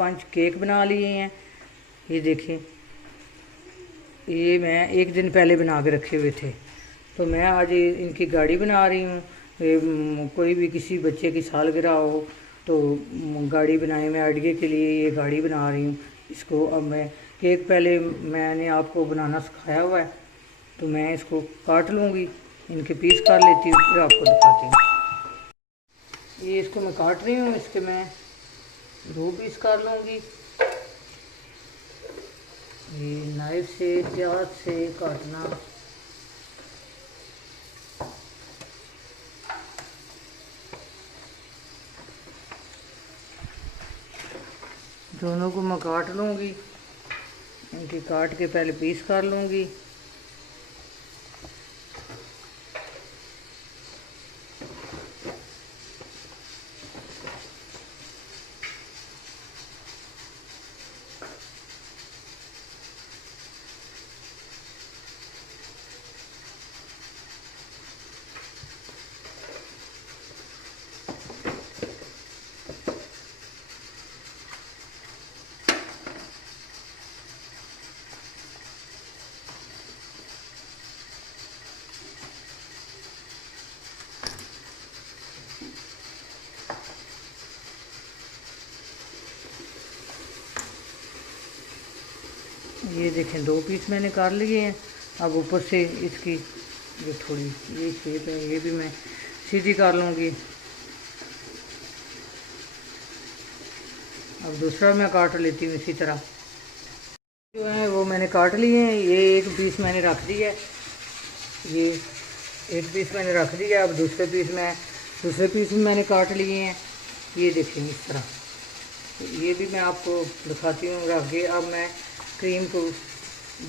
5 cake बना लिए हैं। ये देखें, ये मैं एक दिन पहले बना के रखे हुए थे, तो मैं आज इनकी गाड़ी बना रही हूँ। कोई भी किसी बच्चे की सालगिरह हो तो गाड़ी बनाए, मैं आइडिया के लिए ये गाड़ी बना रही हूँ इसको। अब मैं केक पहले मैंने आपको बनाना सिखाया हुआ है, तो मैं इसको काट लूँगी, इनके पीस काट लेती हूँ, फिर आपको दिखाती हूँ। ये इसको मैं काट रही हूँ, इसके मैं 2 पीस कर लूँगी। ये नाइफ से प्याज से काटना। दोनों को मैं काट लूँगी, इनकी काट के पहले पीस कर लूँगी। ये देखें 2 पीस मैंने कर लिए हैं। अब ऊपर से इसकी जो थोड़ी ये शेप है, ये भी मैं सीधी कर लूँगी। अब दूसरा मैं काट लेती हूँ इसी तरह। जो है वो मैंने काट लिए हैं। ये एक पीस मैंने रख दिया है, ये एक पीस मैंने रख दिया। अब दूसरे पीस भी मैंने काट लिए हैं। ये देखें इस तरह, ये भी मैं आपको दिखाती हूँ रख के। अब मैं क्रीम को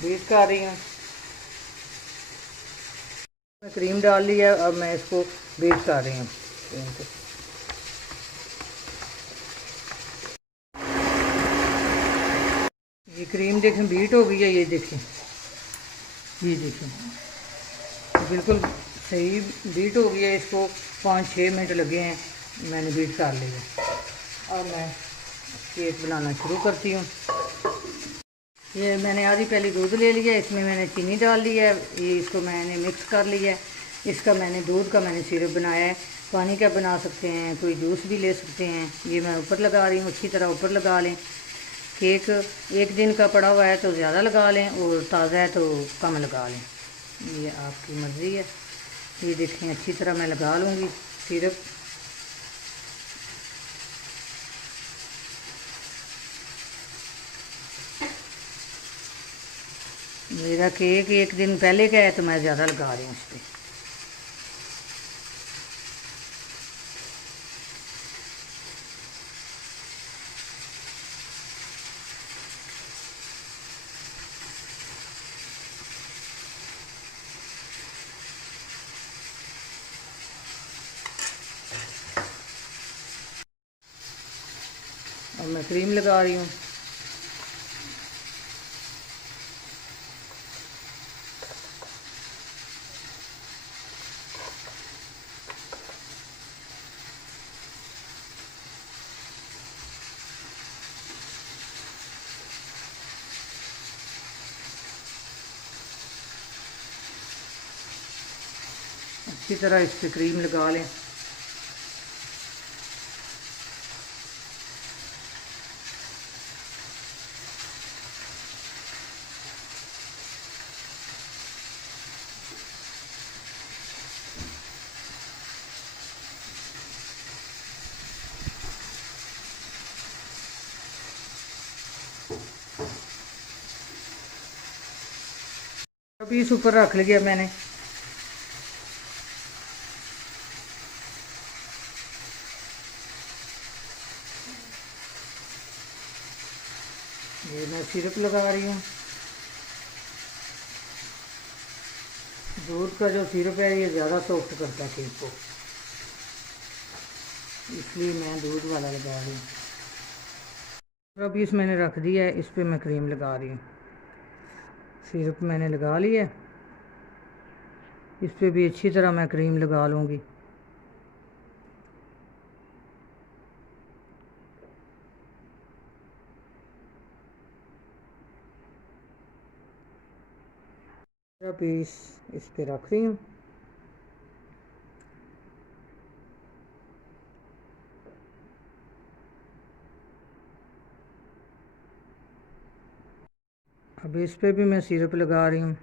बीट कर रही हूँ। मैं क्रीम डाल ली है, अब मैं इसको बीट कर रही हूँ क्रीम को। ये क्रीम देखें बीट हो गई है, ये देखें, ये देखें बिल्कुल सही बीट हो गई है। इसको 5-6 मिनट लगे हैं, मैंने बीट कर लिया। अब मैं केक बनाना शुरू करती हूँ। ये मैंने आधी पहले दूध ले लिया, इसमें मैंने चीनी डाल ली है, ये इसको मैंने मिक्स कर लिया है। इसका मैंने दूध का मैंने सिरप बनाया है। पानी का बना सकते हैं, कोई जूस भी ले सकते हैं। ये मैं ऊपर लगा रही हूँ, अच्छी तरह ऊपर लगा लें। केक एक दिन का पड़ा हुआ है तो ज़्यादा लगा लें, और ताज़ा है तो कम लगा लें, ये आपकी मर्ज़ी है। ये देखें अच्छी तरह मैं लगा लूँगी सिरप। मेरा केक एक दिन पहले का है तो मैं ज़्यादा लगा रही हूँ इस पर। अब मैं क्रीम लगा रही हूँ। अच्छी तरह इस पर क्रीम लगा लें। पीस ऊपर रख लिया मैंने। ये मैं सिरप लगा रही हूँ। दूध का जो सिरप है ये ज़्यादा सॉफ्ट करता है केक को, इसलिए मैं दूध वाला लगा रही हूँ। पूरा पीस मैंने रख दिया है, इस पर मैं क्रीम लगा रही हूँ। सिरप मैंने लगा लिया, इस पर भी अच्छी तरह मैं क्रीम लगा लूँगी। पीस इस पे रख रही हूँ। अब इस पे भी मैं सिरप लगा रही हूँ।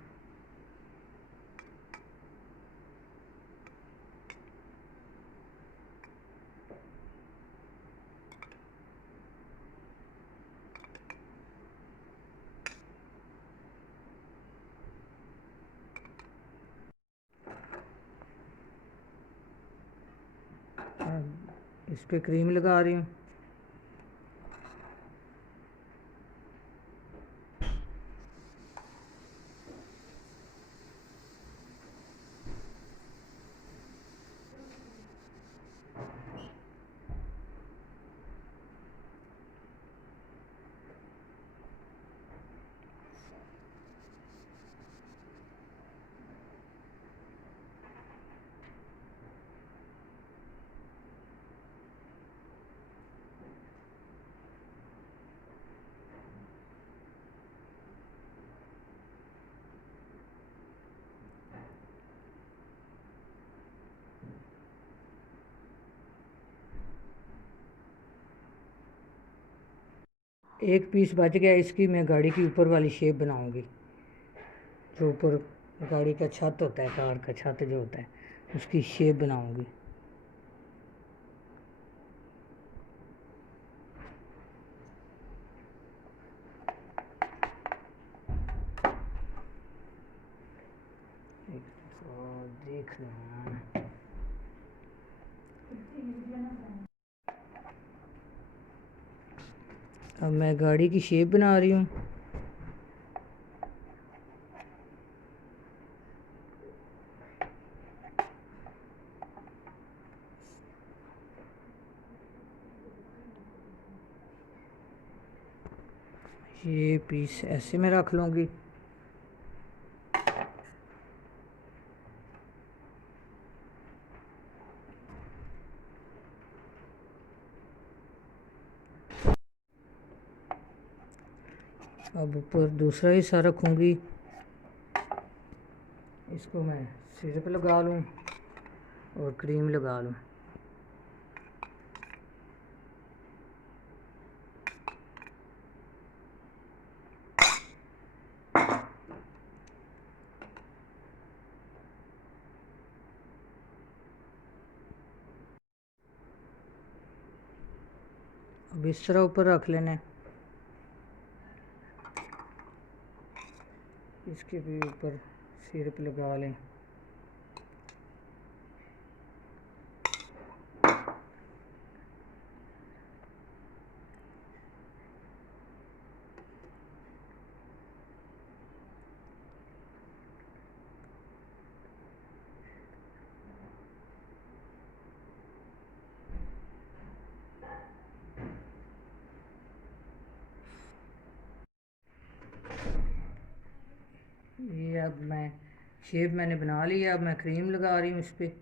इस पे क्रीम लगा रही हूँ। एक पीस बच गया, इसकी मैं गाड़ी की ऊपर वाली शेप बनाऊंगी। जो ऊपर गाड़ी का छत होता है, कार का छत जो होता है, उसकी शेप बनाऊंगी। तो देख लेना। अब मैं गाड़ी की शेप बना रही हूँ। ये पीस ऐसे में रख लूँगी। अब ऊपर दूसरा हिस्सा रखूँगी। इसको मैं सिरप लगा लूँ और क्रीम लगा लूँ। अब इस तरह ऊपर रख लेना है। इसके भी ऊपर सिरप लगा लें। ये अब मैं शेप मैंने बना ली है। अब मैं क्रीम लगा रही हूँ इस पर।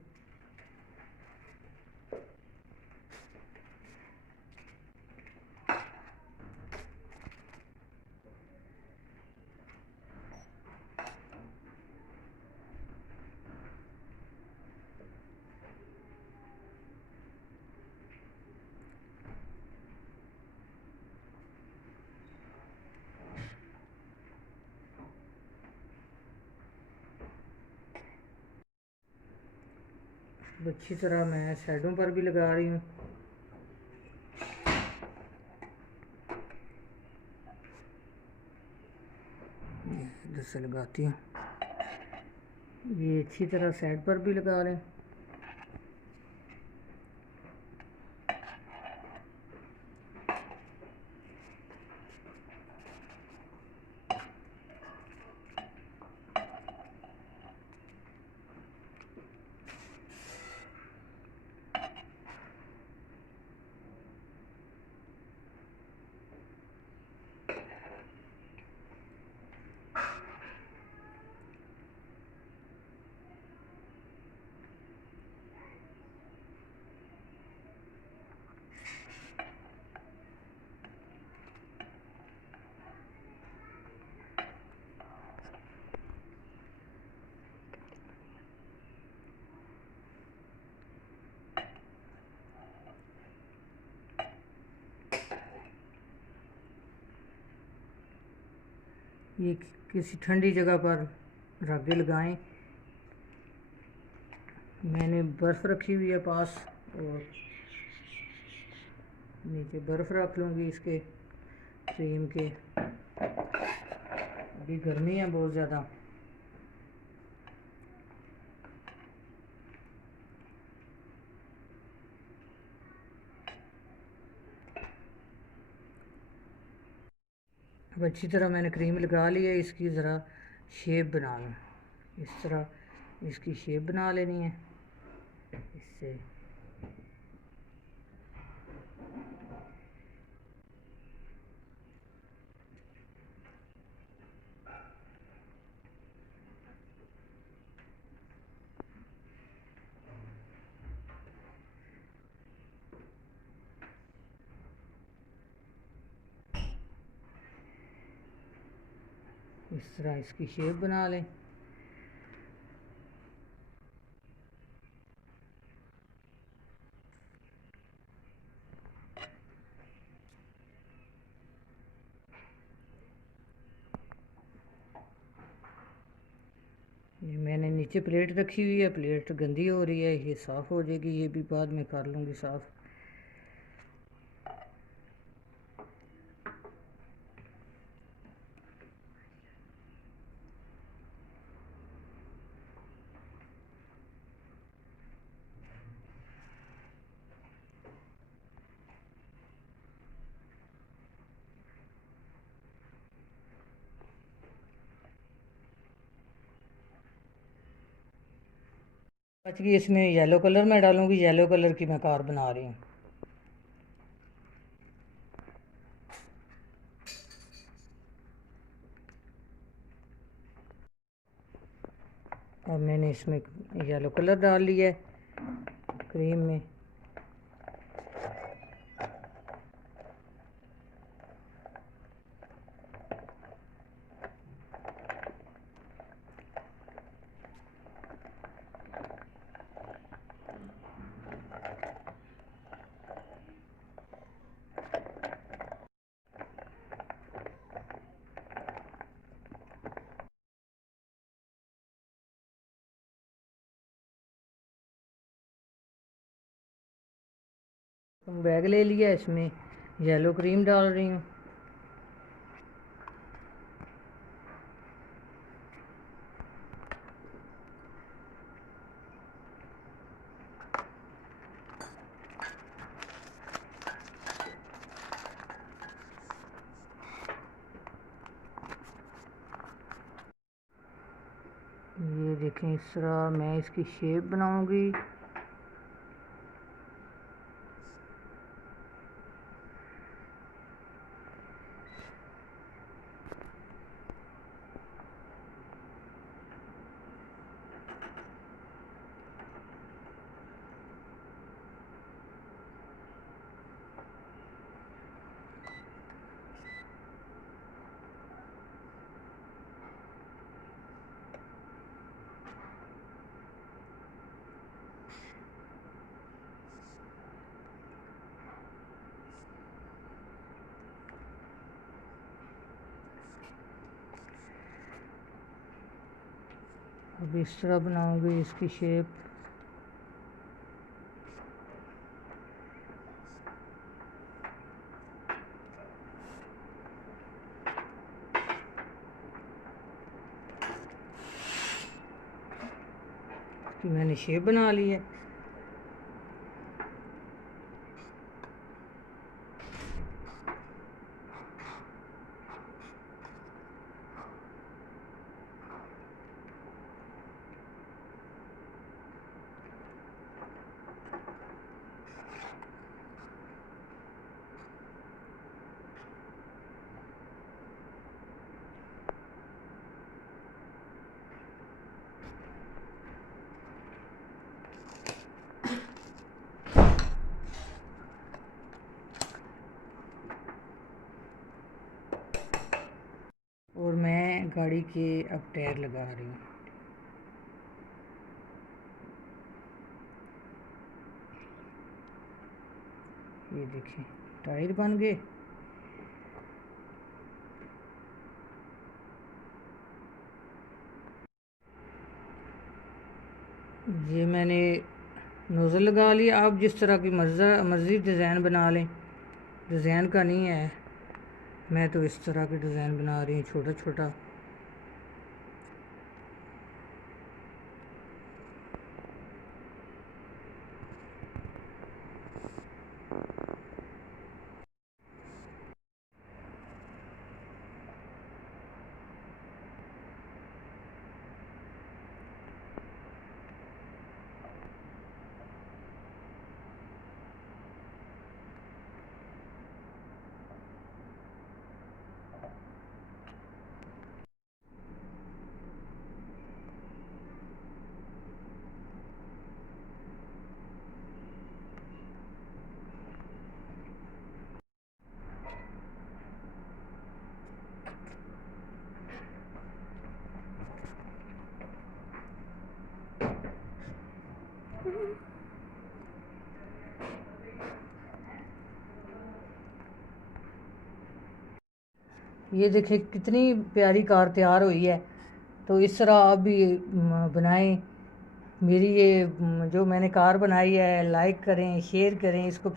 अच्छी तरह मैं साइडों पर भी लगा रही हूँ। इधर से लगाती हूँ। ये अच्छी तरह साइड पर भी लगा लें। ये किसी ठंडी जगह पर रख के लगाएं। मैंने बर्फ़ रखी हुई है पास, और नीचे बर्फ़ रख लूँगी इसके क्रीम के। अभी गर्मी है बहुत ज़्यादा। अब अच्छी तरह मैंने क्रीम लगा ली है। इसकी ज़रा शेप बना लूँ। इस तरह इसकी शेप बना लेनी है इससे। इस तरह इसकी शेप बना लें। ये मैंने नीचे प्लेट रखी हुई है, प्लेट गंदी हो रही है, ये साफ़ हो जाएगी। ये भी बाद में कर लूँगी साफ़। बच गई इसमें येलो कलर मैं डालूँगी। येलो कलर की मैं कार बना रही हूँ। अब मैंने इसमें येलो कलर डाल लिया है क्रीम में। बैग ले लिया, इसमें येलो क्रीम डाल रही हूँ। ये देखें, इस तरह मैं इसकी शेप बनाऊंगी। अब इस तरह बनाऊंगी इसकी शेप। इसकी मैंने शेप बना ली है। और मैं गाड़ी के अब टायर लगा रही हूँ। ये देखिए टायर बन गए। ये मैंने नोज़ल लगा लिया। आप जिस तरह की मर्ज़ी डिज़ाइन बना लें, डिज़ाइन का नहीं है। मैं तो इस तरह की डिज़ाइन बना रही हूँ, छोटा छोटा। ये देखिए कितनी प्यारी कार तैयार हुई है। तो इस तरह आप भी बनाएं। मेरी ये जो मैंने कार बनाई है, लाइक करें, शेयर करें इसको।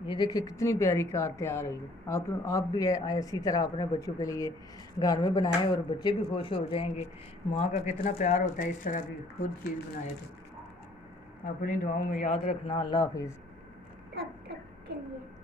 ये देखिए कितनी प्यारी कार तैयार हुई है। आप भी ऐसी तरह अपने बच्चों के लिए घर में बनाएं और बच्चे भी खुश हो जाएंगे। माँ का कितना प्यार होता है इस तरह की खुद चीज़ बनाए तो। अपनी दुआओं में याद रखना। अल्लाह हाफिज़। तब तक के लिए।